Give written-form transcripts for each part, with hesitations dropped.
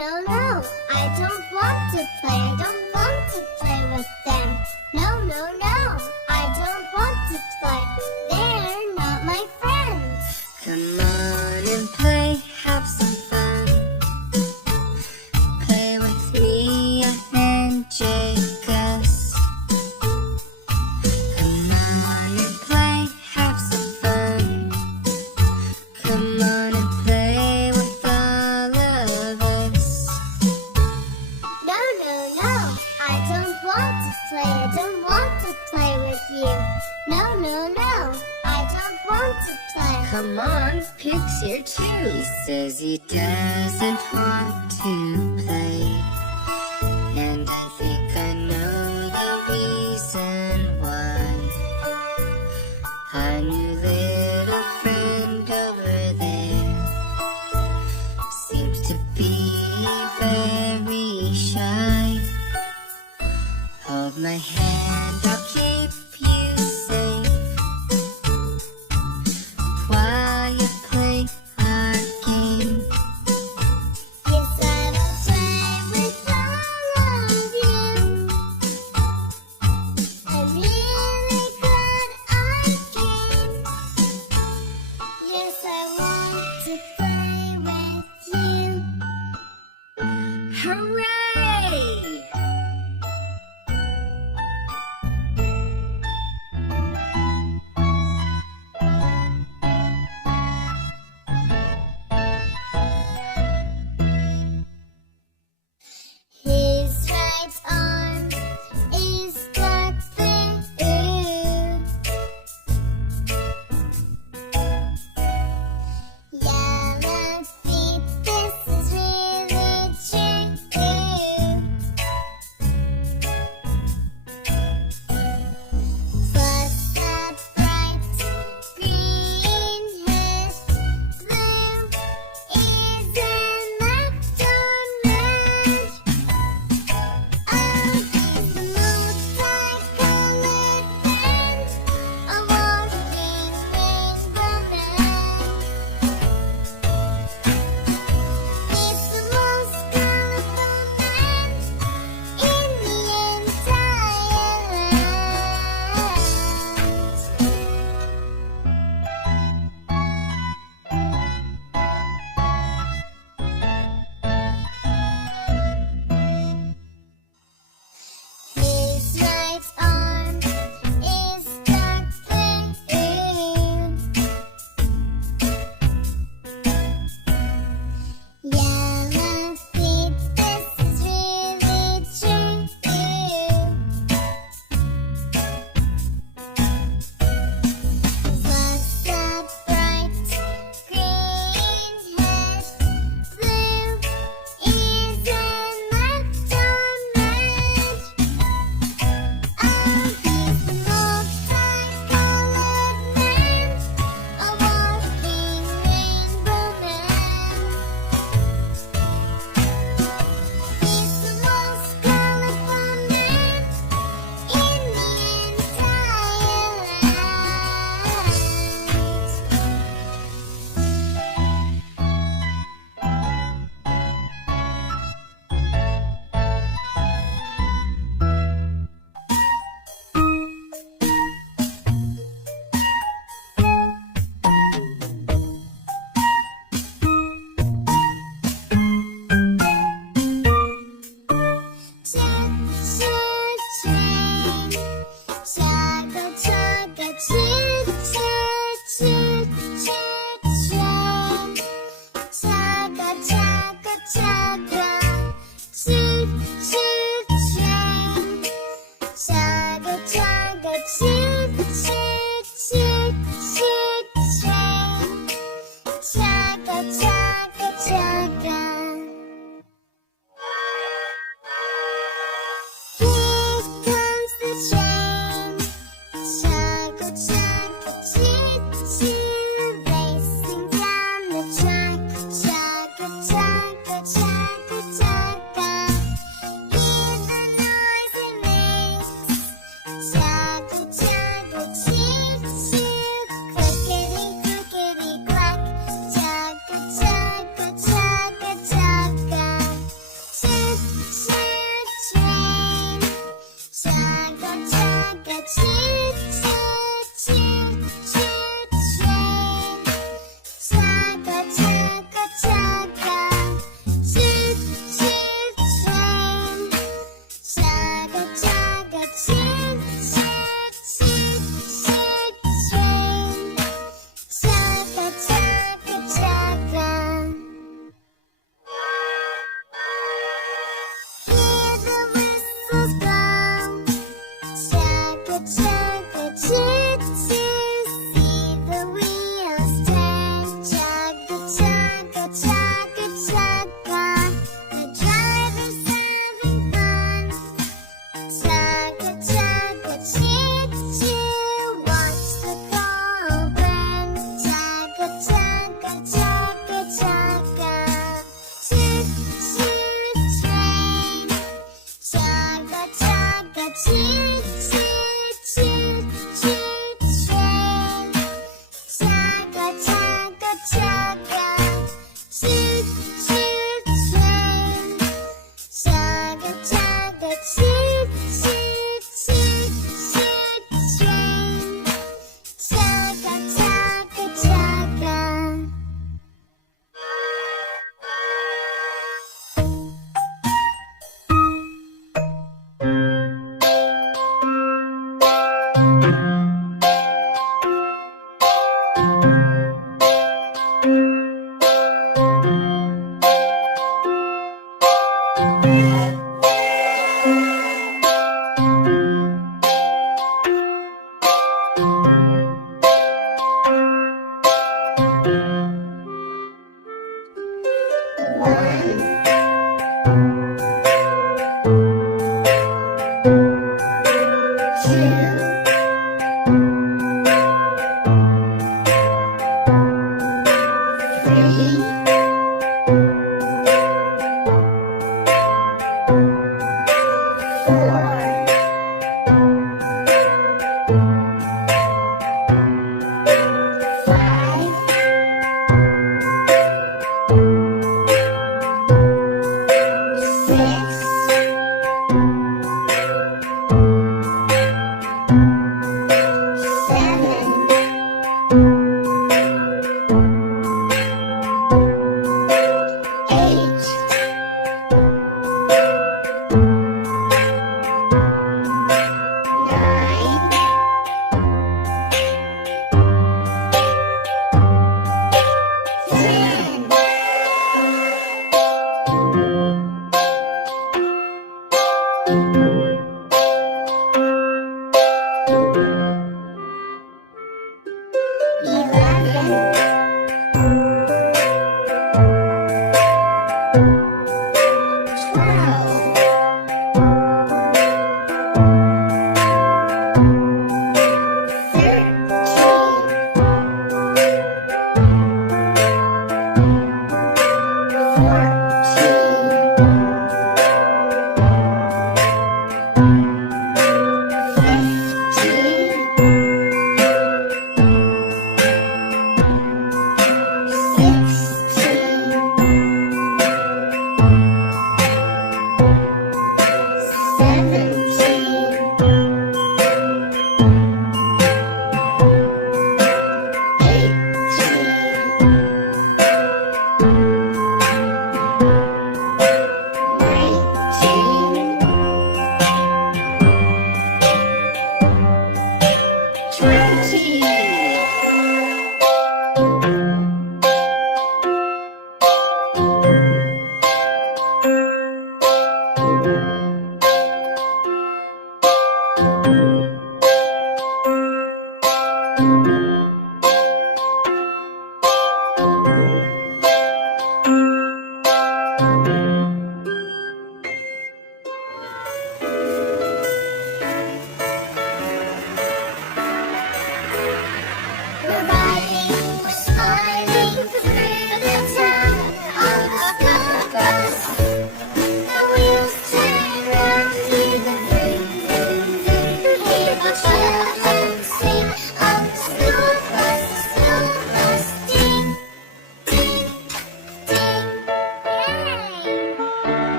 no, no, I don't want to play. I don't want to play with them. No, no, no, I don't want to play. They're not my friends. Come on and play, have some fun. Play with Mia and Jacobs. Come on and play, have some fun. Come on and play with all of us. No, no, no, I don't want to play. I don't want to play with you. No, no, no, I don't want to play. Come on, Pig's here too. He says he doesn't want to play. And I think I know the reason why. Our new little friend over there seems to be very shy. Hold my hand, I'll keep you safe while you play our game. Yes, I will play with all of you. I'm really glad I came. Yes, I want to play with you. Hooray! His right arm is dark blue. Yellow feet, this is really true.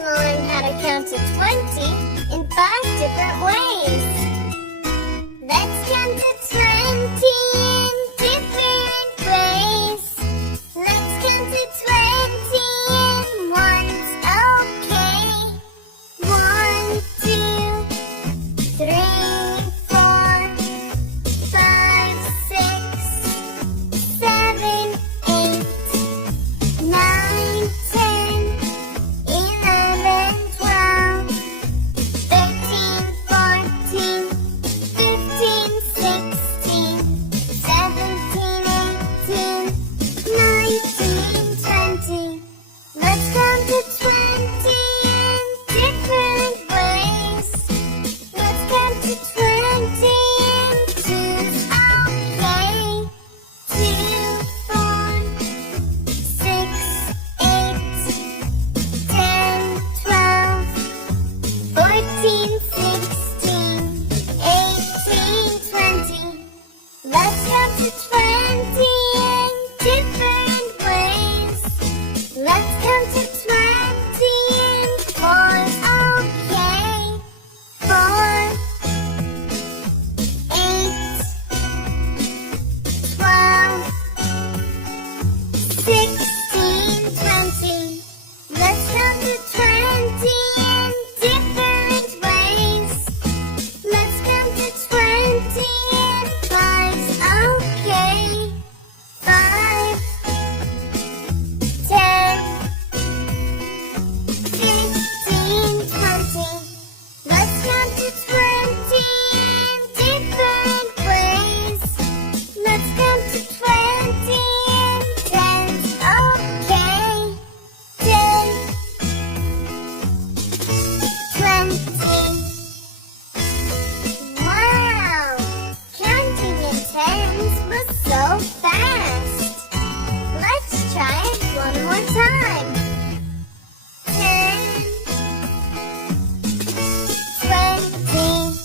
gonna learn how to count to 20 in 5 different ways. Let's count to 20 in different ways. Let's count to 20 in ones, okay. 1, 2, 3, 4, 5, 6, 7, 8, 9, 10, 11, 12, 13, 14, 15, 16, 17, 18, 19, 20. Let's count to 20 in different ways. Let's count to 20 in twos, okay. 2, 4, 6, 8, 10, 12, 14, 16, 18, 20. Let's count to 20 in different ways. Let's count to 20 in fours, okay. 4, 8, 12, 16, 20. Let's count to 20 in different ways. Let's count to 20 in fives, okay. 5, 10, 15, 20. Let's count to 20 in different ways. Let's count to 20 in tens, okay. 10, 20. Wow! Counting in tens was so fast. Let's try it one more time. 10, 20.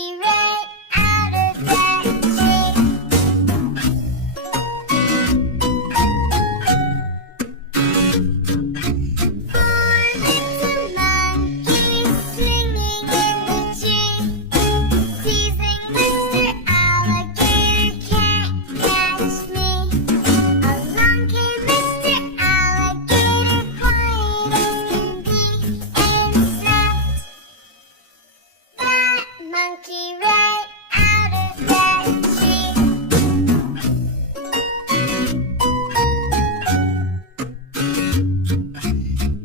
monkey right out of that tree. Four little monkeys swinging in the tree, teasing Mr. Alligator can't catch me. Along came Mr. Alligator, quiet as can be, and snapped that monkey right out of that tree.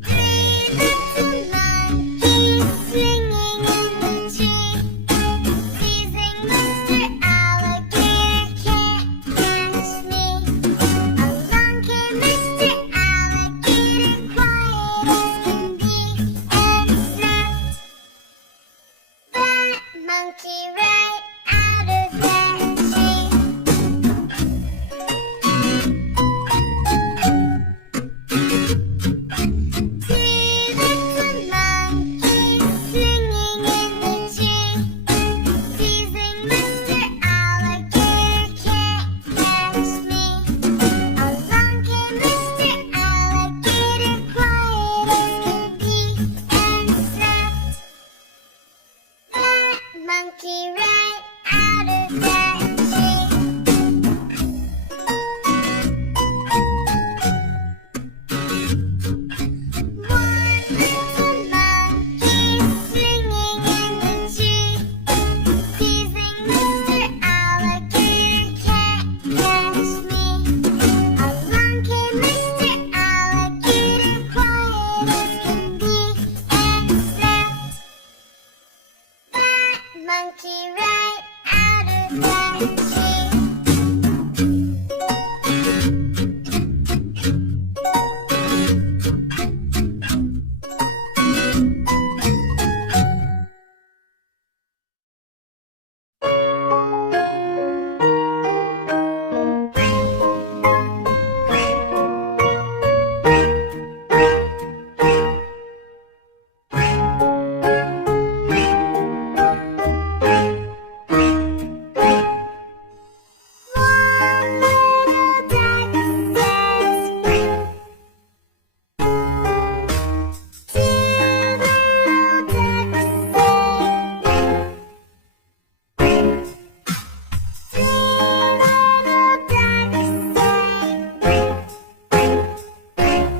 Three little monkeys swinging in the tree, teasing Mr. Alligator can't catch me. Along came Mr. Alligator, quiet as can be, and snapped that monkey right out of that tree. Three little monkeys swinging in the tree, teasing Mr. Alligator can't catch me. Along came Mr. Alligator, quiet as can be, and snapped that monkey right out of that tree. One little monkey swinging in the tree, teasing Mr. Alligator can't catch me. Along came Mr. Alligator, quiet as can be, and snapped that monkey right out of that tree. One little duck says quack. Two little ducks say quack, quack. Three little ducks say quack, quack, quack.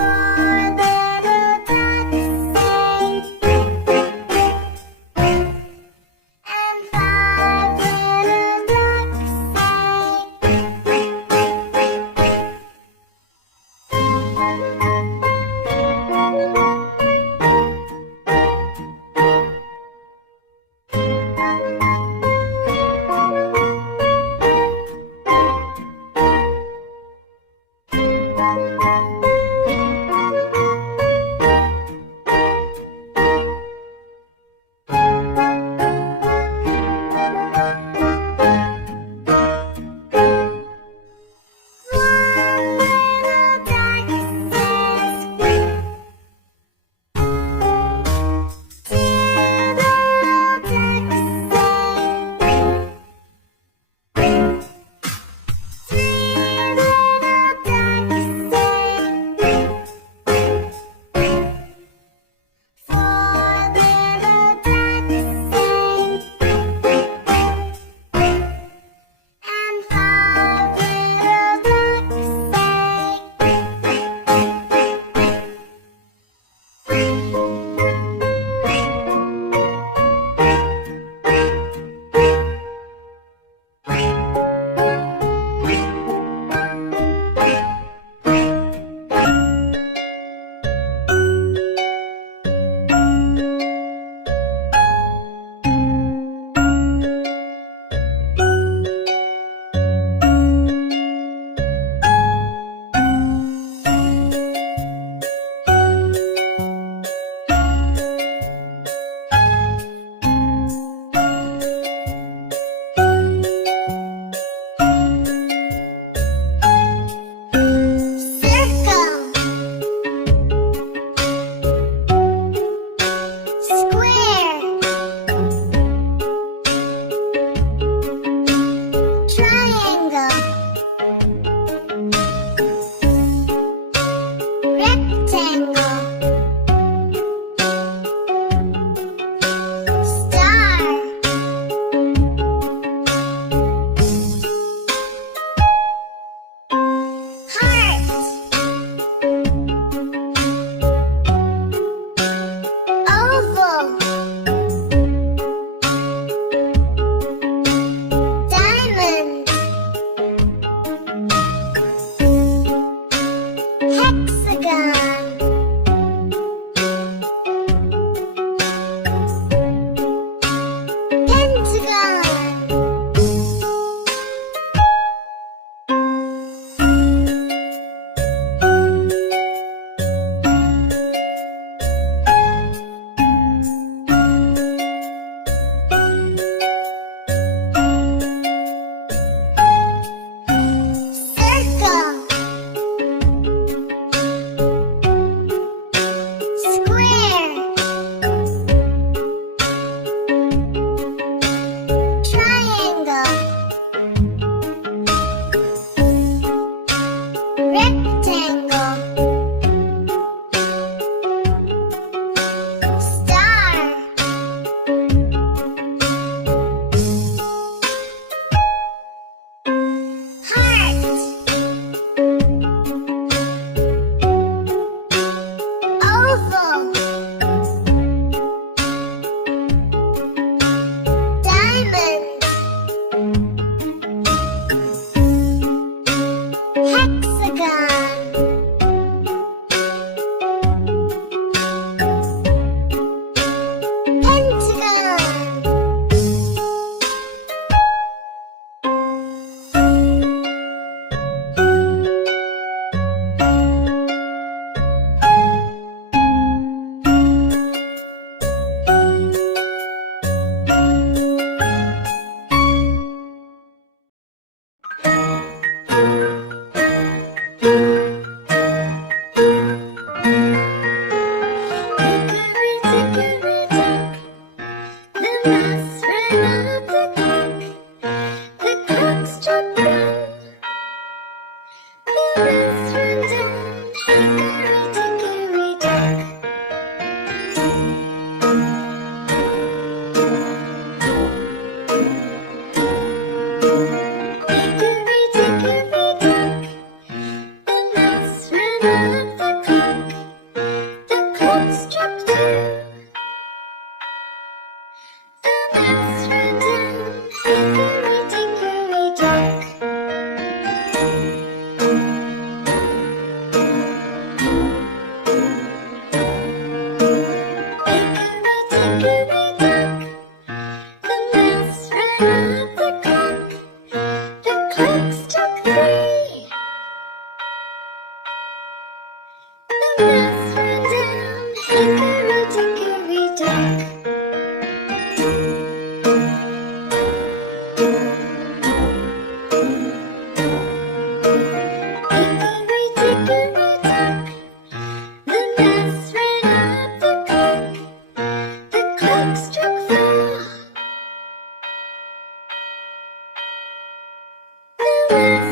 Four little ducks say quack, quack, quack, quack. And five little ducks say quack, quack, quack, quack, quack. One little duck says quack. Two little ducks say mouse ran down, hickory-dickory dock. Hickory-dickory dock, the mouse ran up the clock. The clock struck 3. The mouse ran down, hickory-dickory dock. Hickory-dickory dock, the mouse ran up the clock. The clock struck 4. The mouse